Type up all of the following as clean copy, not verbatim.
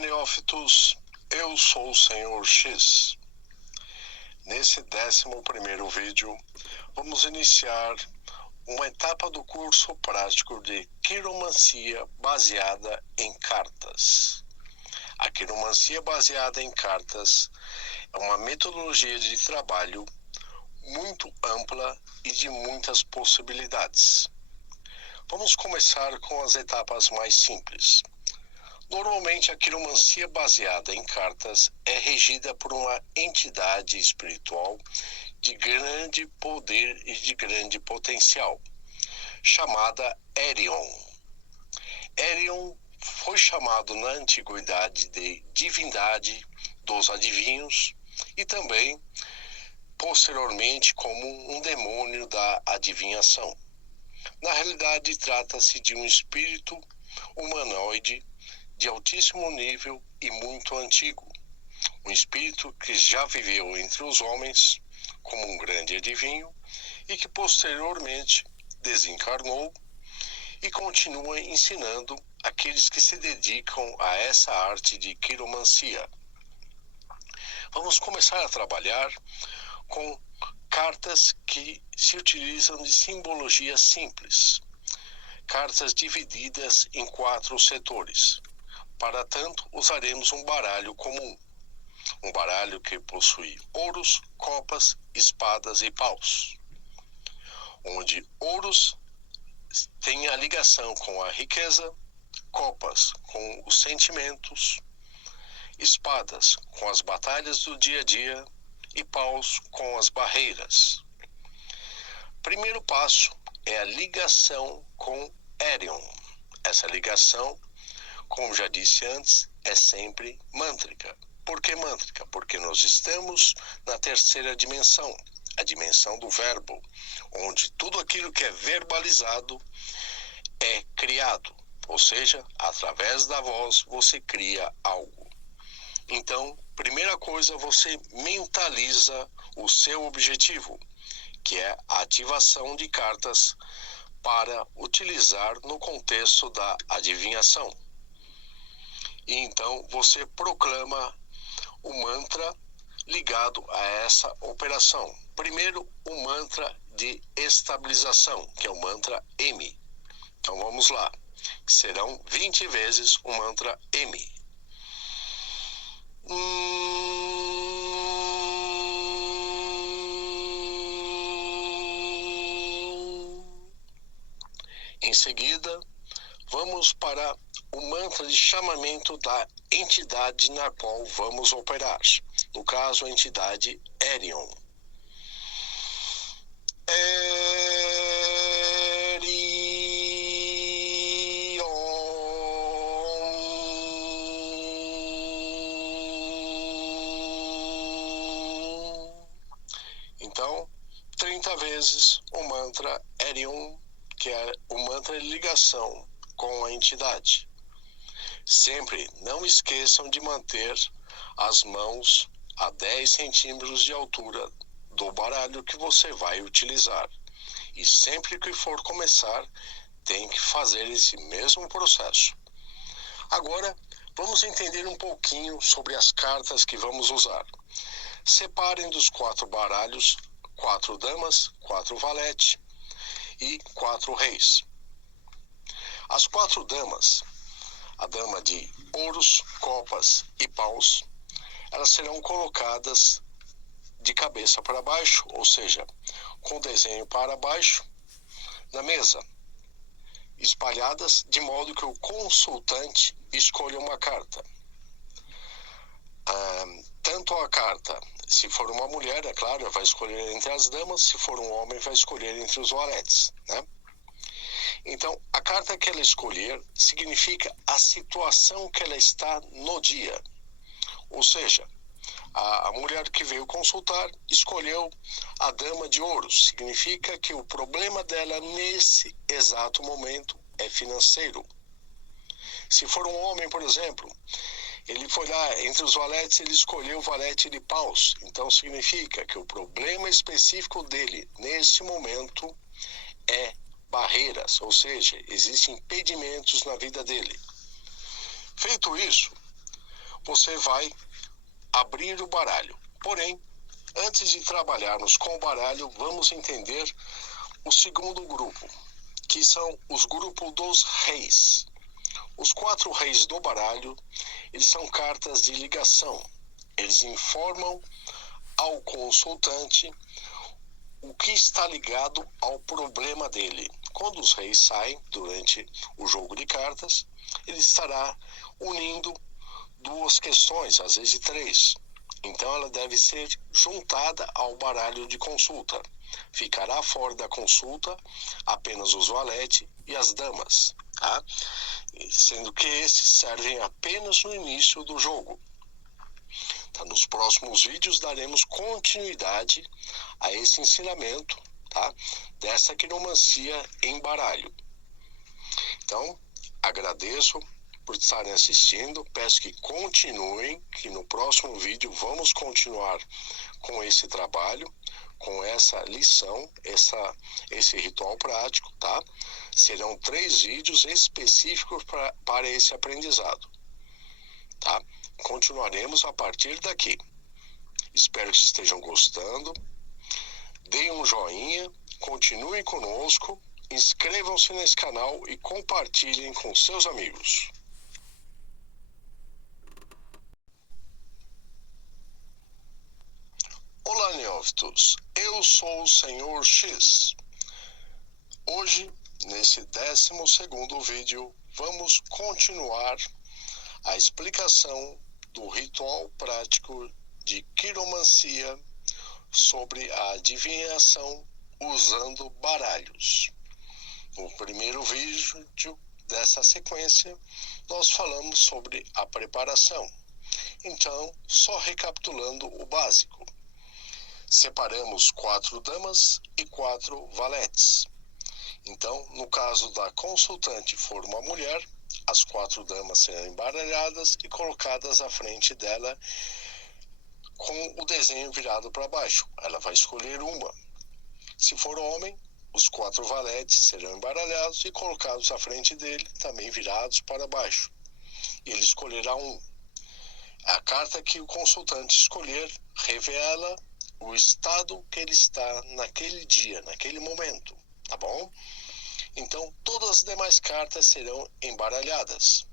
neófitos, eu sou o Senhor X. Nesse 11º vídeo, vamos iniciar uma etapa do curso prático de quiromancia baseada em cartas. A quiromancia baseada em cartas é uma metodologia de trabalho muito ampla e de muitas possibilidades. Vamos começar com as etapas mais simples. Normalmente, a quiromancia baseada em cartas é regida por uma entidade espiritual de grande poder e de grande potencial, chamada Erion. Erion foi chamado na antiguidade de divindade dos adivinhos e também, posteriormente, como um demônio da adivinhação. Na realidade, trata-se de um espírito humanoide de altíssimo nível e muito antigo. Um espírito que já viveu entre os homens como um grande adivinho e que posteriormente desencarnou e continua ensinando aqueles que se dedicam a essa arte de quiromancia. Vamos começar a trabalhar com cartas que se utilizam de simbologia simples. Cartas divididas em 4 setores. Para tanto, usaremos um baralho comum. Um baralho que possui ouros, copas, espadas e paus. Onde ouros tem a ligação com a riqueza, copas com os sentimentos, espadas com as batalhas do dia a dia e paus com as barreiras. Primeiro passo é a ligação com Erion. Essa ligação, como já disse antes, é sempre mântrica. Por que mântrica? Porque nós estamos na terceira dimensão, a dimensão do verbo, onde tudo aquilo que é verbalizado é criado. Ou seja, através da voz você cria algo. Então, primeira coisa, você mentaliza o seu objetivo, que é a ativação de cartas para utilizar no contexto da adivinhação. E então você proclama o mantra ligado a essa operação. Primeiro, o mantra de estabilização, que é o mantra M. Então vamos lá. Serão 20 vezes o mantra M. Em seguida, vamos para o mantra de chamamento da entidade na qual vamos operar. No caso, a entidade Erion. Então, 30 vezes o mantra Erion, que é o mantra de ligação com a entidade. Sempre não esqueçam de manter as mãos a 10 centímetros de altura do baralho que você vai utilizar. E sempre que for começar, tem que fazer esse mesmo processo. Agora, vamos entender um pouquinho sobre as cartas que vamos usar. Separem dos 4 baralhos 4 damas, 4 valete e 4 reis. As 4 damas, a dama de ouros, copas e paus, elas serão colocadas de cabeça para baixo, ou seja, com o desenho para baixo, na mesa, espalhadas de modo que o consultante escolha uma carta. Tanto a carta, se for uma mulher, é claro, vai escolher entre as damas, se for um homem, vai escolher entre os valetes, né? Então, a carta que ela escolher significa a situação que ela está no dia. Ou seja, a mulher que veio consultar escolheu a dama de ouros. Significa que o problema dela nesse exato momento é financeiro. Se for um homem, por exemplo, ele foi lá, entre os valetes, ele escolheu o valete de paus. Então, significa que o problema específico dele, neste momento, é barreiras, ou seja, existem impedimentos na vida dele. Feito isso, você vai abrir o baralho. Porém, antes de trabalharmos com o baralho, vamos entender o segundo grupo, que são os grupos dos reis. Os 4 reis do baralho, eles são cartas de ligação. Eles informam ao consultante o que está ligado ao problema dele. Quando os reis saem durante o jogo de cartas, ele estará unindo 2 questões, às vezes 3. Então ela deve ser juntada ao baralho de consulta. Ficará fora da consulta apenas os valete e as damas, tá? Sendo que esses servem apenas no início do jogo. Tá? Nos próximos vídeos daremos continuidade a esse ensinamento, tá? Dessa quiromancia em baralho. Então, agradeço por estarem assistindo, peço que continuem, que no próximo vídeo vamos continuar com esse trabalho, com essa lição, esse ritual prático, tá? Serão 3 vídeos específicos para esse aprendizado, tá? Continuaremos a partir daqui. Espero que estejam gostando. Deem um joinha, continuem conosco, inscrevam-se nesse canal e compartilhem com seus amigos. Olá, neófitos. Eu sou o Senhor X. Hoje, nesse 12º vídeo, vamos continuar a explicação do ritual prático de quiromancia sobre a adivinhação usando baralhos. No primeiro vídeo dessa sequência, nós falamos sobre a preparação. Então, só recapitulando o básico. Separamos 4 damas e 4 valetes. Então, no caso da consultante for uma mulher, as 4 damas serão embaralhadas e colocadas à frente dela com o desenho virado para baixo. Ela vai escolher uma. Se for homem, os 4 valetes serão embaralhados e colocados à frente dele, também virados para baixo. E ele escolherá um. A carta que o consultante escolher revela o estado que ele está naquele dia, naquele momento, tá bom? Então, todas as demais cartas serão embaralhadas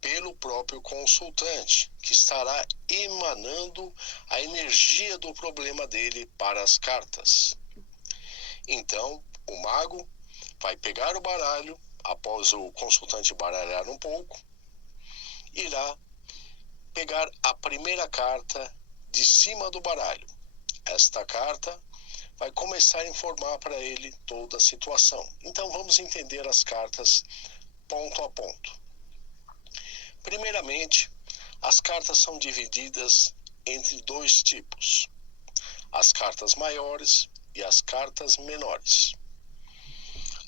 pelo próprio consultante, que estará emanando a energia do problema dele para as cartas. Então, o mago vai pegar o baralho, após o consultante baralhar um pouco, irá pegar a primeira carta de cima do baralho. Esta carta vai começar a informar para ele toda a situação. Então, vamos entender as cartas ponto a ponto. Primeiramente, as cartas são divididas entre 2 tipos: as cartas maiores e as cartas menores.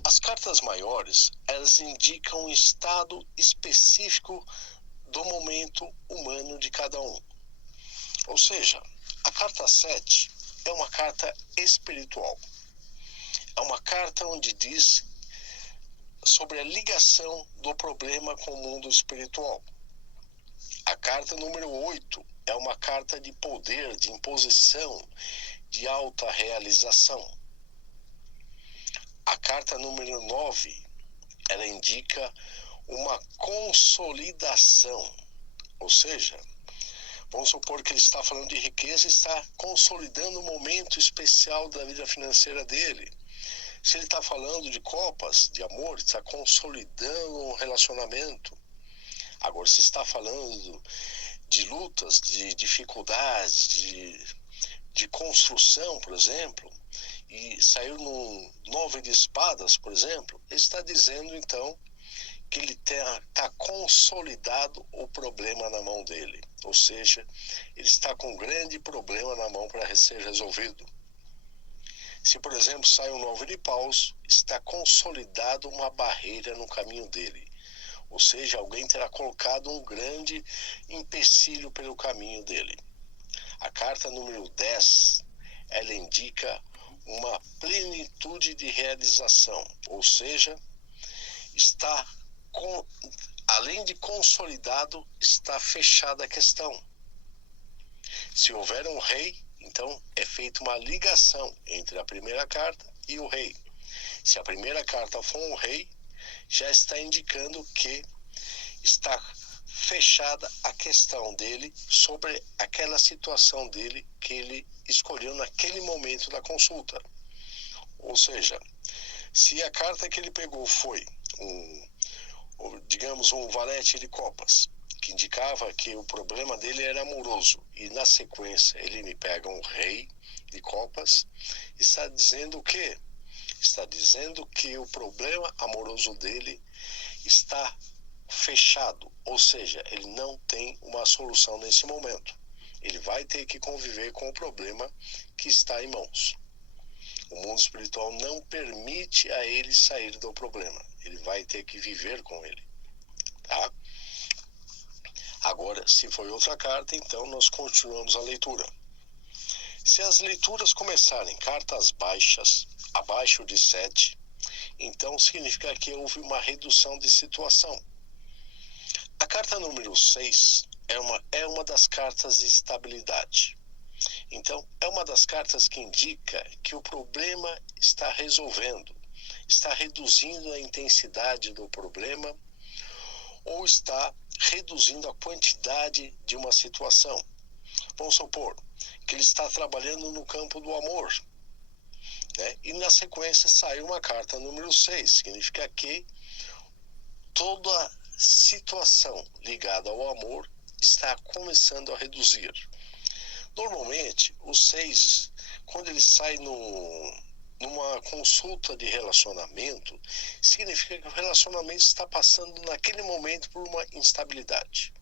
As cartas maiores, elas indicam um estado específico do momento humano de cada um. Ou seja, a carta 7 é uma carta espiritual. É uma carta onde diz sobre a ligação do problema com o mundo espiritual. A carta número 8 é uma carta de poder, de imposição, de alta realização. A carta número 9, ela indica uma consolidação, ou seja, vamos supor que ele está falando de riqueza e está consolidando um momento especial da vida financeira dele. Se ele está falando de copas, de amor, está consolidando um relacionamento. Agora, se está falando de lutas, de dificuldades, de construção, por exemplo, e saiu no 9 de espadas, por exemplo, ele está dizendo, então, que ele está consolidado o problema na mão dele. Ou seja, ele está com um grande problema na mão para ser resolvido. Se, por exemplo, sai um 9 de paus, está consolidado uma barreira no caminho dele. Ou seja, alguém terá colocado um grande empecilho pelo caminho dele. A carta número 10, ela indica uma plenitude de realização. Ou seja, está além de consolidado, está fechada a questão. Se houver um rei, então é feita uma ligação entre a primeira carta e o rei. Se a primeira carta for um rei, já está indicando que está fechada a questão dele sobre aquela situação dele que ele escolheu naquele momento da consulta. Ou seja, se a carta que ele pegou foi digamos, um valete de copas, que indicava que o problema dele era amoroso, e na sequência ele me pega um rei de copas, está dizendo o quê? Está dizendo que o problema amoroso dele está fechado, ou seja, ele não tem uma solução nesse momento. Ele vai ter que conviver com o problema que está em mãos. O mundo espiritual não permite a ele sair do problema. Ele vai ter que viver com ele. Tá? Agora, se foi outra carta, então nós continuamos a leitura. Se as leituras começarem cartas baixas, abaixo de 7, então significa que houve uma redução de situação. A carta número 6 é uma das cartas de estabilidade. Então, é uma das cartas que indica que o problema está resolvendo, está reduzindo a intensidade do problema ou está reduzindo a quantidade de uma situação. Vamos supor que ele está trabalhando no campo do amor, né? E na sequência sai uma carta número 6, significa que toda situação ligada ao amor está começando a reduzir. Normalmente, o 6, quando ele sai numa consulta de relacionamento, significa que o relacionamento está passando naquele momento por uma instabilidade.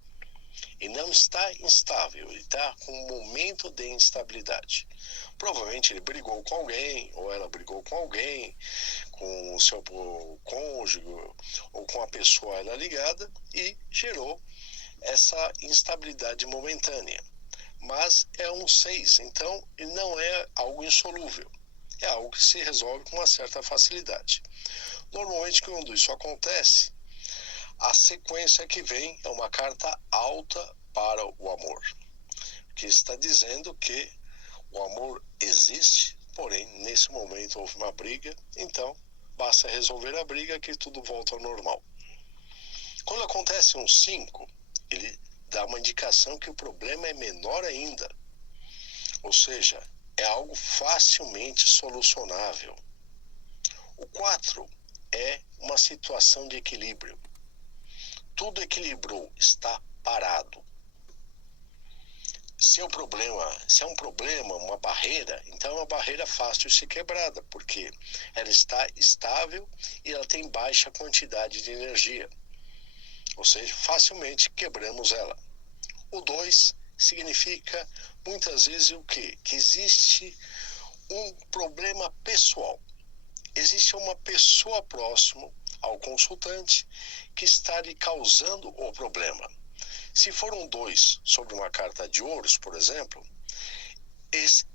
E não está instável, ele está com um momento de instabilidade. Provavelmente ele brigou com alguém, ou ela brigou com alguém, com o seu cônjuge, ou com a pessoa a ela ligada, e gerou essa instabilidade momentânea. Mas é um 6, então ele não é algo insolúvel. É algo que se resolve com uma certa facilidade. Normalmente, quando isso acontece, a sequência que vem é uma carta alta para o amor, que está dizendo que o amor existe, porém, nesse momento houve uma briga, então basta resolver a briga que tudo volta ao normal. Quando acontece um 5, ele dá uma indicação que o problema é menor ainda, ou seja, é algo facilmente solucionável. O 4 é uma situação de equilíbrio. Tudo equilibrou, está parado. Se é um problema, uma barreira, então é uma barreira fácil de ser quebrada, porque ela está estável e ela tem baixa quantidade de energia. Ou seja, facilmente quebramos ela. O 2 significa muitas vezes o quê? Que existe um problema pessoal. Existe uma pessoa próxima ao consultante que está lhe causando o problema. Se for um 2 sobre uma carta de ouros, por exemplo,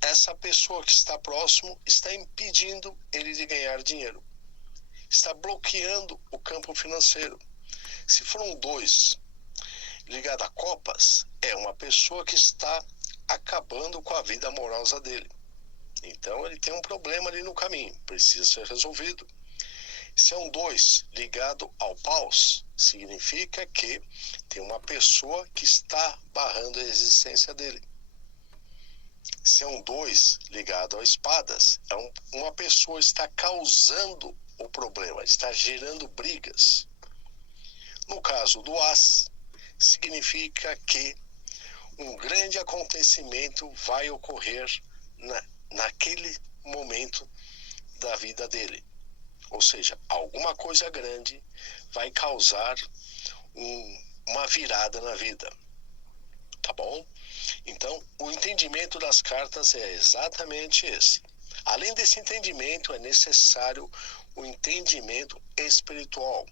essa pessoa que está próximo está impedindo ele de ganhar dinheiro. Está bloqueando o campo financeiro. Se for um 2 ligado a copas, é uma pessoa que está acabando com a vida amorosa dele. Então ele tem um problema ali no caminho, precisa ser resolvido. Se é um 2 ligado ao paus, significa que tem uma pessoa que está barrando a existência dele. Se é um 2 ligado a espadas, uma pessoa está causando o problema, está gerando brigas. No caso do as, significa que um grande acontecimento vai ocorrer naquele momento da vida dele. Ou seja, alguma coisa grande vai causar uma virada na vida. Tá bom? Então, o entendimento das cartas é exatamente esse. Além desse entendimento, é necessário o entendimento espiritual,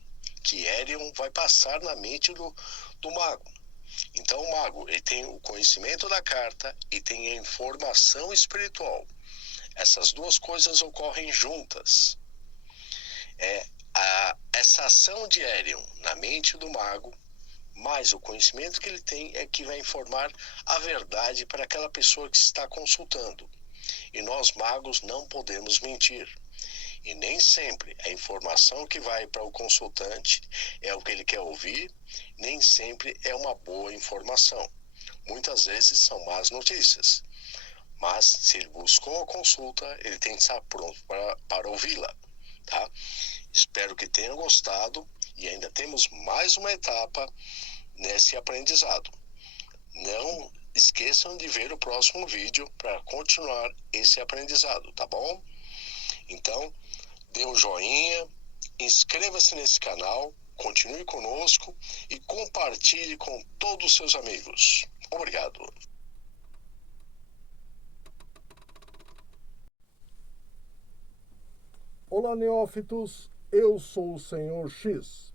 que Helion vai passar na mente do mago. Então, o mago ele tem o conhecimento da carta e tem a informação espiritual. Essas duas coisas ocorrem juntas. essa ação de Aerion na mente do mago, mais o conhecimento que ele tem, é que vai informar a verdade para aquela pessoa que está consultando. E nós magos não podemos mentir. E nem sempre a informação que vai para o consultante é o que ele quer ouvir, nem sempre é uma boa informação. Muitas vezes são más notícias. Mas se ele buscou a consulta, ele tem que estar pronto para ouvi-la. Tá? Espero que tenham gostado e ainda temos mais uma etapa nesse aprendizado. Não esqueçam de ver o próximo vídeo para continuar esse aprendizado, tá bom? Então, dê um joinha, inscreva-se nesse canal, continue conosco e compartilhe com todos os seus amigos. Obrigado. Olá, neófitos, eu sou o Senhor X.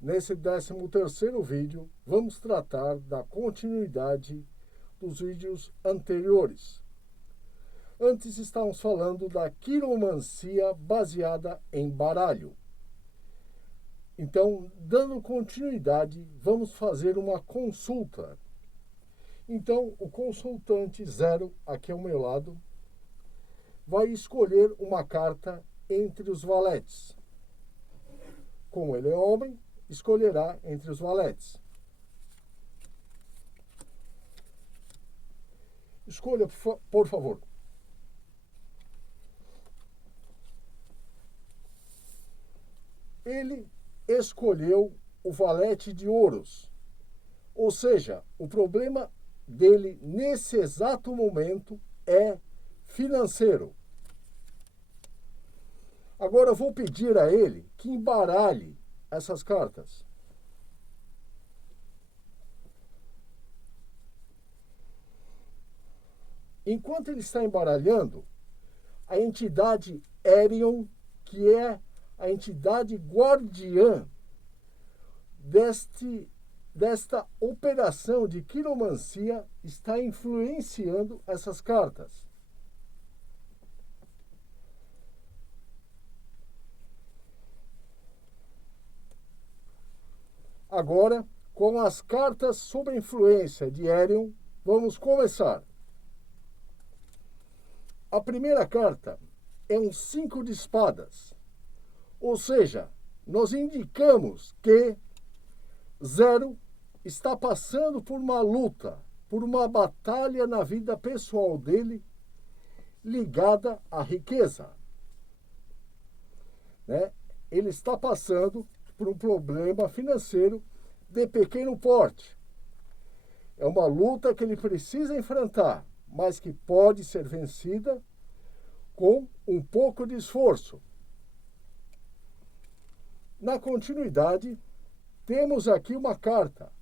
Nesse 13º vídeo, vamos tratar da continuidade dos vídeos anteriores. Antes estávamos falando da quiromancia baseada em baralho. Então, dando continuidade, vamos fazer uma consulta. Então, o consultante 0, aqui ao meu lado, vai escolher uma carta entre os valetes. Como ele é homem, escolherá entre os valetes. Escolha, por favor. Ele escolheu o valete de ouros. Ou seja, o problema dele nesse exato momento é financeiro. Agora eu vou pedir a ele que embaralhe essas cartas. Enquanto ele está embaralhando, a entidade Aerion, que é a entidade guardiã desta operação de quiromancia, está influenciando essas cartas. Agora, com as cartas sob a influência de Aerion, vamos começar. A primeira carta é um 5 de espadas. Ou seja, nós indicamos que 0 está passando por uma luta, por uma batalha na vida pessoal dele, ligada à riqueza. Né? Ele está passando por um problema financeiro de pequeno porte. É uma luta que ele precisa enfrentar, mas que pode ser vencida com um pouco de esforço. Na continuidade, temos aqui uma carta.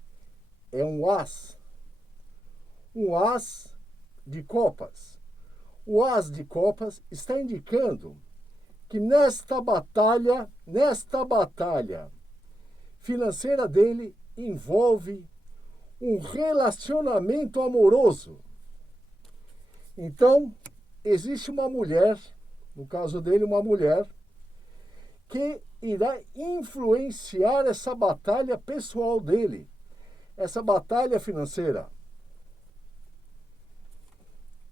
É um as. Um as de copas. O as de copas está indicando que nesta batalha financeira dele envolve um relacionamento amoroso. Então, existe uma mulher, no caso dele, uma mulher, que irá influenciar essa batalha pessoal dele, essa batalha financeira.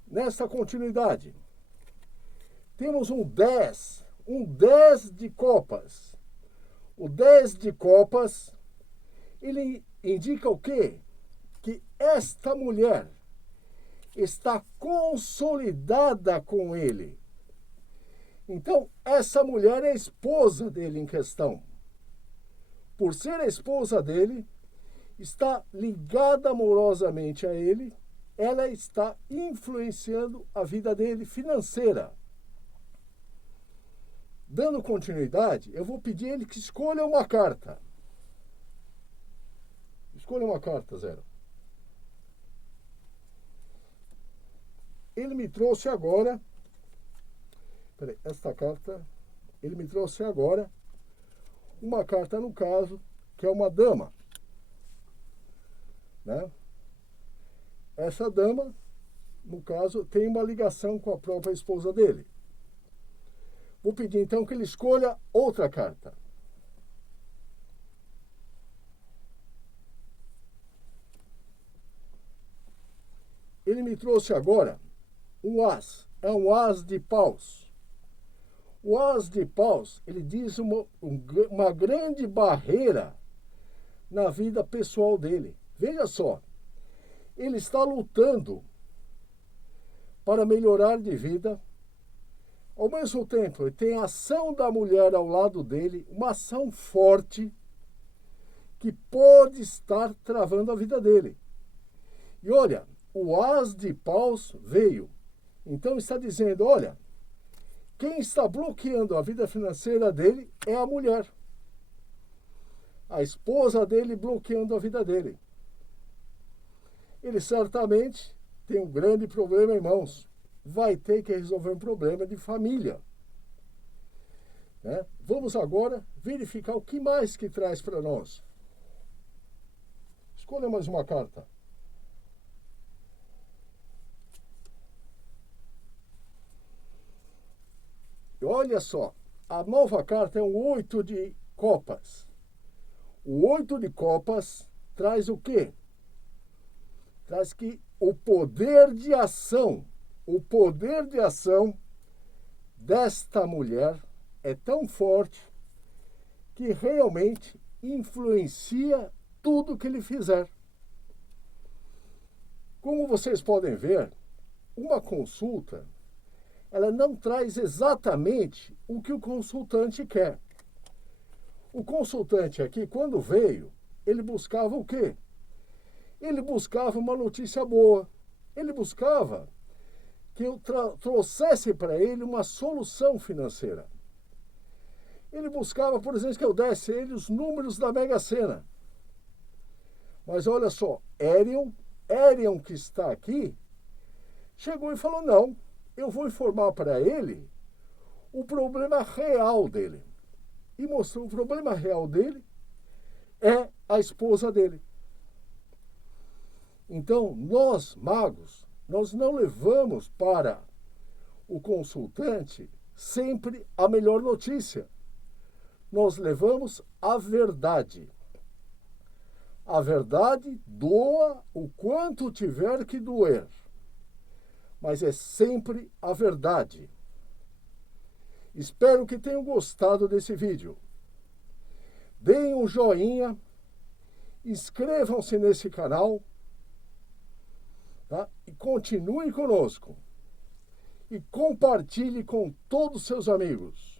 Nessa continuidade, temos um 10 de copas. O 10 de copas, ele indica o quê? Que esta mulher está consolidada com ele. Então, essa mulher é a esposa dele em questão. Por ser a esposa dele, está ligada amorosamente a ele, ela está influenciando a vida dele financeira. Dando continuidade, eu vou pedir a ele que escolha uma carta. Escolha uma carta, 0. Ele me trouxe agora... Peraí, esta carta... Ele me trouxe agora uma carta, no caso, que é uma dama. Né? Essa dama, no caso, tem uma ligação com a própria esposa dele. Vou pedir, então, que ele escolha outra carta. trouxe agora um as. É um as de paus. O as de paus, ele diz uma grande barreira na vida pessoal dele. Veja só, ele está lutando para melhorar de vida. Ao mesmo tempo, ele tem a ação da mulher ao lado dele, uma ação forte que pode estar travando a vida dele. E olha, o as de paus veio. Então está dizendo, olha, quem está bloqueando a vida financeira dele é a mulher. A esposa dele bloqueando a vida dele. Ele certamente tem um grande problema em mãos. Vai ter que resolver um problema de família. Né? Vamos agora verificar o que mais que traz para nós. Escolha mais uma carta. E olha só, a nova carta é um 8 de copas. O 8 de copas traz o quê? Traz que o poder de ação desta mulher é tão forte que realmente influencia tudo que ele fizer. Como vocês podem ver, uma consulta, ela não traz exatamente o que o consultante quer. O consultante aqui, quando veio, ele buscava o quê? Ele buscava uma notícia boa. Ele buscava que eu trouxesse para ele uma solução financeira. Ele buscava, por exemplo, que eu desse a ele os números da Mega Sena. Mas olha só, Erion que está aqui, chegou e falou, não, eu vou informar para ele o problema real dele. E mostrou o problema real dele é a esposa dele. Então, nós, magos, nós não levamos para o consultante sempre a melhor notícia. Nós levamos a verdade. A verdade doa o quanto tiver que doer. Mas é sempre a verdade. Espero que tenham gostado desse vídeo. Deem um joinha, inscrevam-se nesse canal, tá? E continuem conosco. E compartilhe com todos os seus amigos.